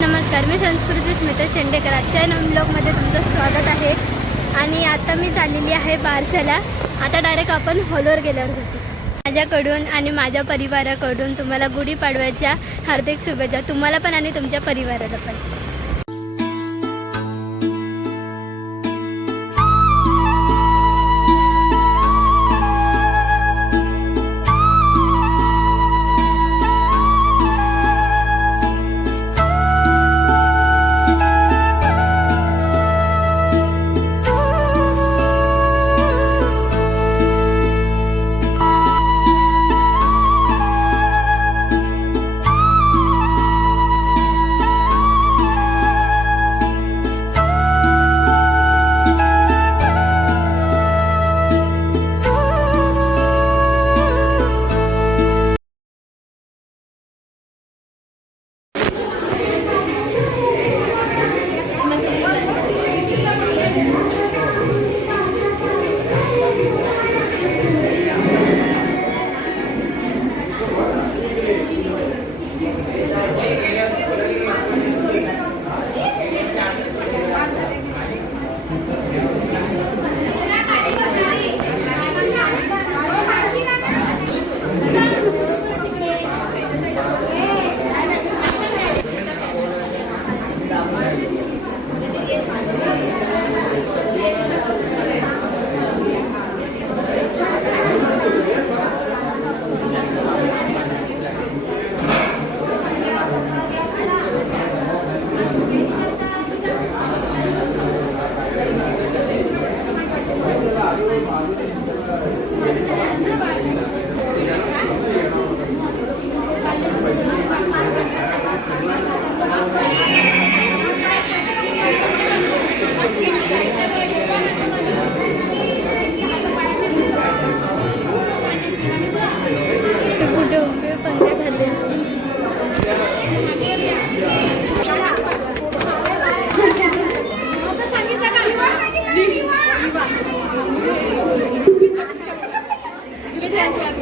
नमस्कार, मी संस्कृती स्मिता शेंडेकर. आजच्या नवीन ब्लॉगमध्ये तुमचं स्वागत आहे. आणि आता मी चाललेली आहे बारसाला. आता डायरेक्ट आपण हॉलवर गेल्यावर होती. माझ्याकडून आणि माझ्या परिवाराकडून तुम्हाला गुढीपाडव्याच्या हार्दिक शुभेच्छा, तुम्हाला पण आणि तुमच्या परिवाराला पण.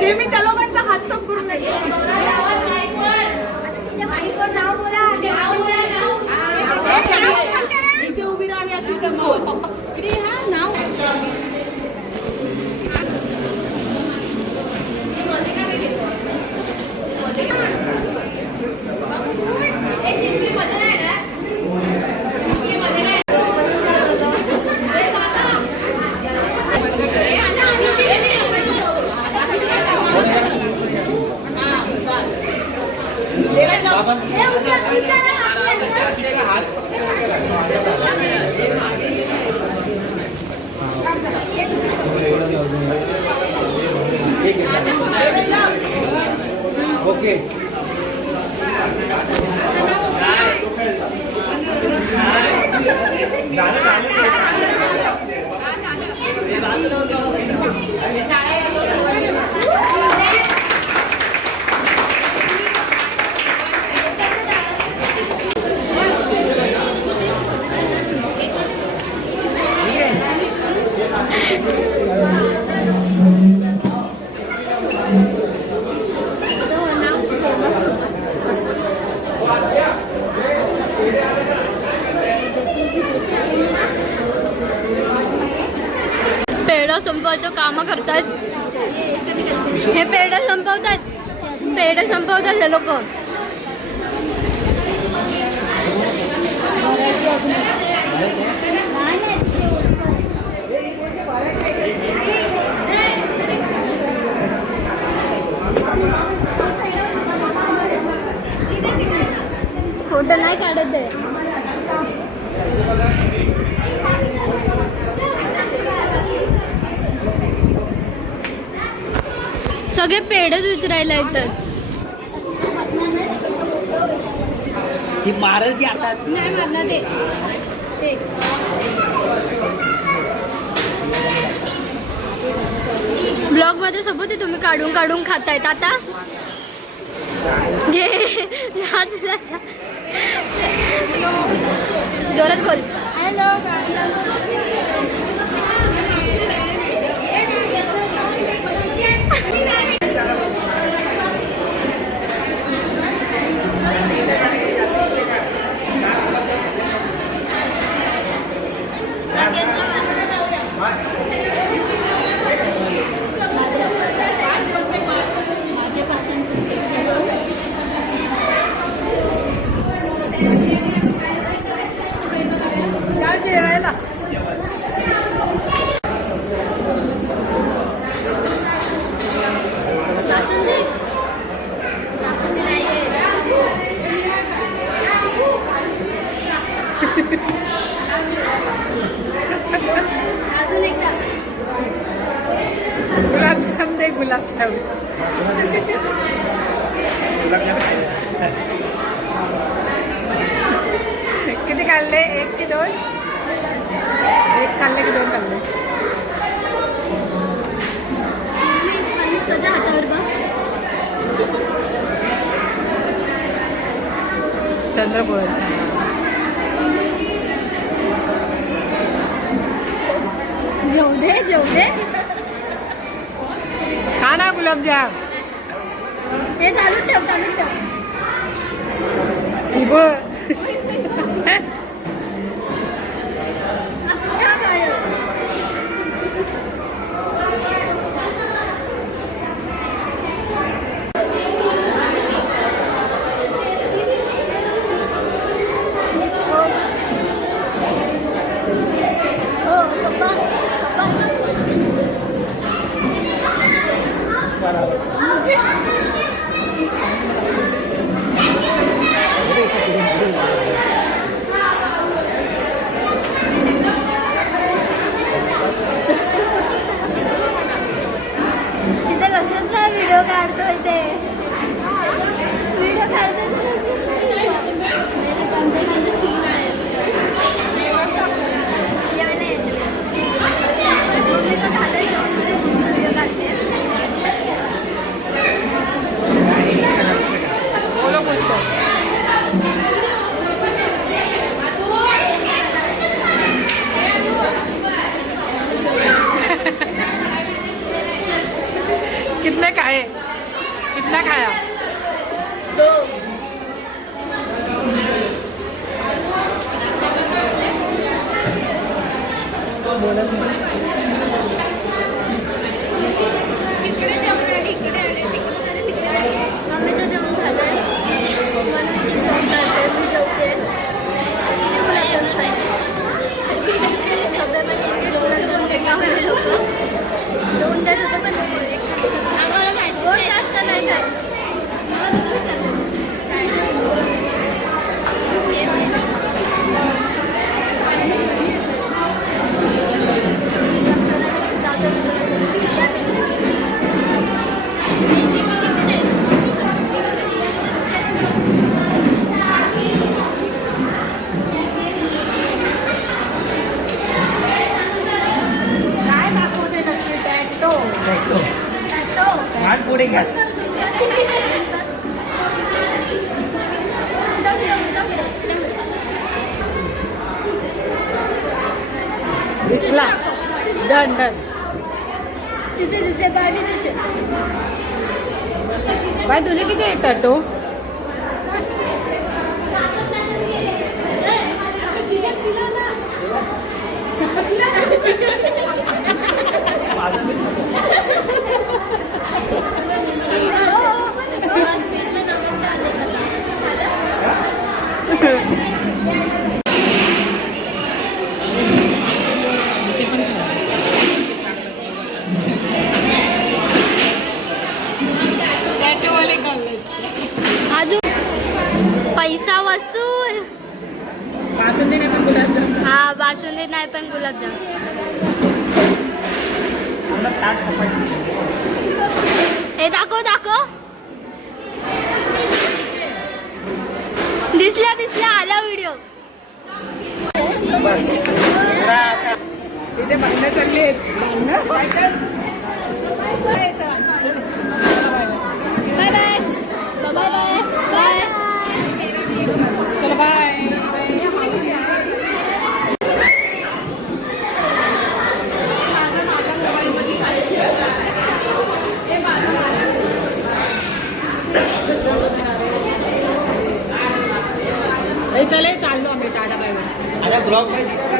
ते मी त्या लोकांचा हात साफ करून देते. इथे उभी राहणे अशी नाव ओके पेढा संपवायचं काम करतात हे. पेढा संपवतात हे लोक. फोटो नाही काढत आहे. सगळे पेढच विचारायला येतात. ती मारल की आता नाही मारणार ते. ब्लॉग मध्ये सोबत आहे, तुम्ही काढून काढून खातायत. आता जोरात बोल. हॅलो अजून एकदा गुलाबजाम दे गुलाबजाम. किती काढले? 1 की 2? 1 खाल्ले की 2 खाल्ले? अनुष्काच्या हातावर बघ. चंद्रपुराचा. जेवू दे खा ना गुलाबजाम. हे चालू ठेव उभं. तिथे लक्षात नाही व्हिडिओ काढतोय ते. व्हिडिओ काढतोय बोलो पुसतो. कितने खाए? कितना खाया? 2. तिकडे जेवण आले, इकडे आले, तिकडे आले. मम्मीचं जेवण झालंय म्हणून ती फोन करते. मी जेवते. तिने गुलाबजाम खायचे. डब्यामध्ये गुलाबजाम ते गावले लोक 2 देत होते पण गोड जास्त नाही खायचं. काय दाखवते नक्की? टॅटो. मान पुढे घ्या. दिसला. डन. तुझे बाडी तुझे. बाय तुझे किती आहे टॅटो? अजून पैसा वसूल. बासुंदी नाही पण गुलाबजाम. हा बासुंदी नाही पण गुलाबजाम. पूर्ण ताट सपाट. हे दाखव दिसला आला व्हिडिओ. तिथे भांडणं चालली आहेत. Bye bye. चलो बाय. चले चाललो आम्ही टाटा बाय बाय. आता ब्लॉग मध्ये दिसला.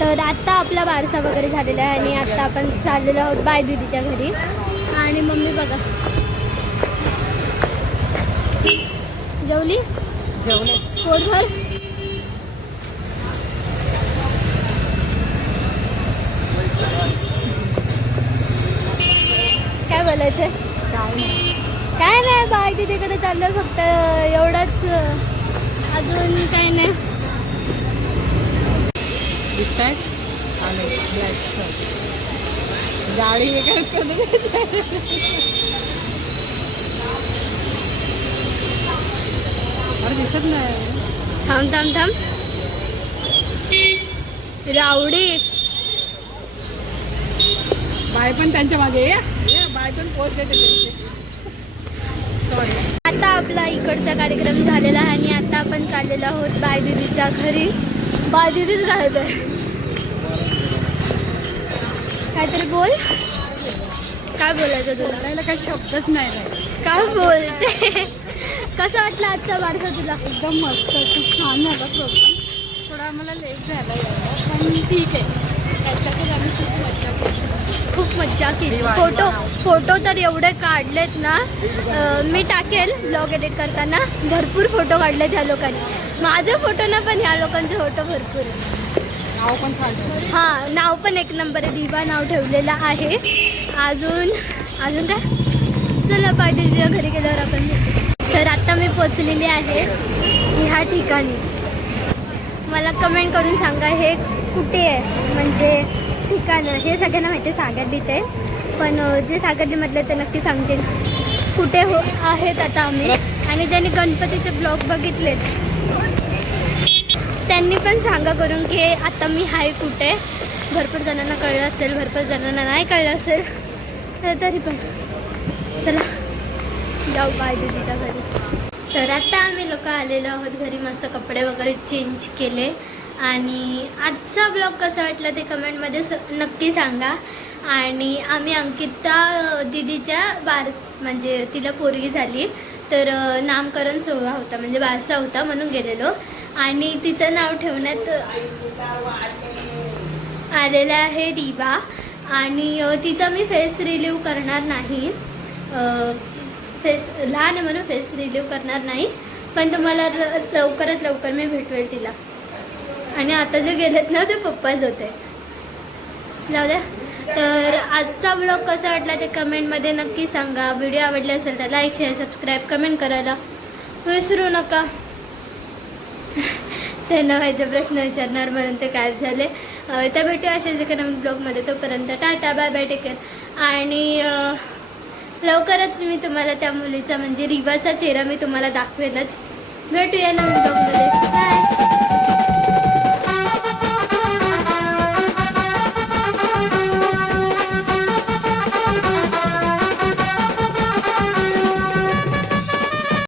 तर आत्ता आपला बारसा वगैरे झालेला आहे आणि आत्ता आपण चाललेलो आहोत बाय दीदीच्या घरी. आणि मम्मी बघा जेवली. पोटभर. काय बोलायचं? काय नाही बाय दीदीकडे चाललं फक्त एवढंच. अजून काय नाही. दिसत आहेत आणि ब्लॅक शर्ट गाडी वगैरे करून अरे दिसत नाही. थांब थांब थांब रावडी बाय पण त्यांच्या मागे ये बाय पण पोच देते त्यांचे. सॉरी. आता आपला इकडचा कार्यक्रम झालेला आहे आणि आता आपण चाललेलो आहोत बाय दीदीच्या घरी. बाय दीदीच गायब आहे. काहीतरी बोल. काय बोलायचं तुला? बोलायला काही शब्दच नाही राहिले. काय बोलते? कसं वाटलं आजचा वाढता तुला? एकदम मस्त खूप छान झाला प्रोग्राम. थोडा आम्हाला लेट झाला यायला पण ठीक आहे. त्याच्यातच आम्ही खूप मजा केली. खूप मज्जा केली. फोटो तर एवढे काढलेत ना. मी टाकेल ब्लॉग एडिट करताना. भरपूर फोटो काढले त्या लोकांनी. माझे फोटो ना पण ह्या लोकांचे फोटो भरपूर आहे. नाव पण छान आहे. हां नाव पण एक नंबर आहे. दिवा नाव ठेवलेलं आहे. अजून काय चला पाटीलच्या घरी गेल्यावर आपण भेटू. तर आता मी पोचलेली आहे ह्या ठिकाणी. मला कमेंट करून सांगा हे कुठे आहे म्हणजे ठिकाण. हे सगळ्यांना माहिती आहे सागर्डीत आहे पण जे सागर्डीमधले ते नक्की सांगतील कुठे आहेत आता आम्ही. आणि ज्यांनी गणपतीचे ब्लॉग बघितलेत त्यांनी पण सांगा करून की आता मी आहे कुठे. भरपूर जणांना कळलं असेल भरपूर जणांना नाही कळलं असेल तर तरी पण चला जाऊ बाय दीदीच्या घरी. तर आता आम्ही लोक आलेलो आहोत घरी. मस्त कपडे वगैरे चेंज केले आणि आजचा ब्लॉग कसा वाटला ते कमेंटमध्ये नक्की सांगा. आणि आम्ही अंकिता दीदीच्या म्हणजे तिला पोरगी झाली तर नामकरण सोहळा होता म्हणजे बारसा होता म्हणून गेलेलो आणि तिचं नाव ठेवण्यात आलेलं आहे रिवा. आणि तिचा मी फेस रिलीव्ह करणार नाही. फेस लहान आहे म्हणून फेस रिलीव्ह करणार नाही पण तुम्हाला लवकरात लवकर मी भेटवेल तिला. आणि आता जे गेलेत ना ते पप्पाच होते. जाऊ द्या. तर आजचा ब्लॉग कसा वाटला ते कमेंटमध्ये नक्की सांगा. व्हिडिओ आवडला असेल तर लाईक शेअर सबस्क्राईब कमेंट करायला विसरू नका. त्यांना माहिती प्रश्न विचारणार म्हणून ते काय झाले. तर भेटूया अशाच एका नवीन ब्लॉगमध्ये. तोपर्यंत tata bye bye take care. आणि लवकरच मी तुम्हाला त्या मुलीचा म्हणजे रिवाचा चेहरा मी तुम्हाला दाखवेलच. भेटूया नवीन ब्लॉगमध्ये. बाय.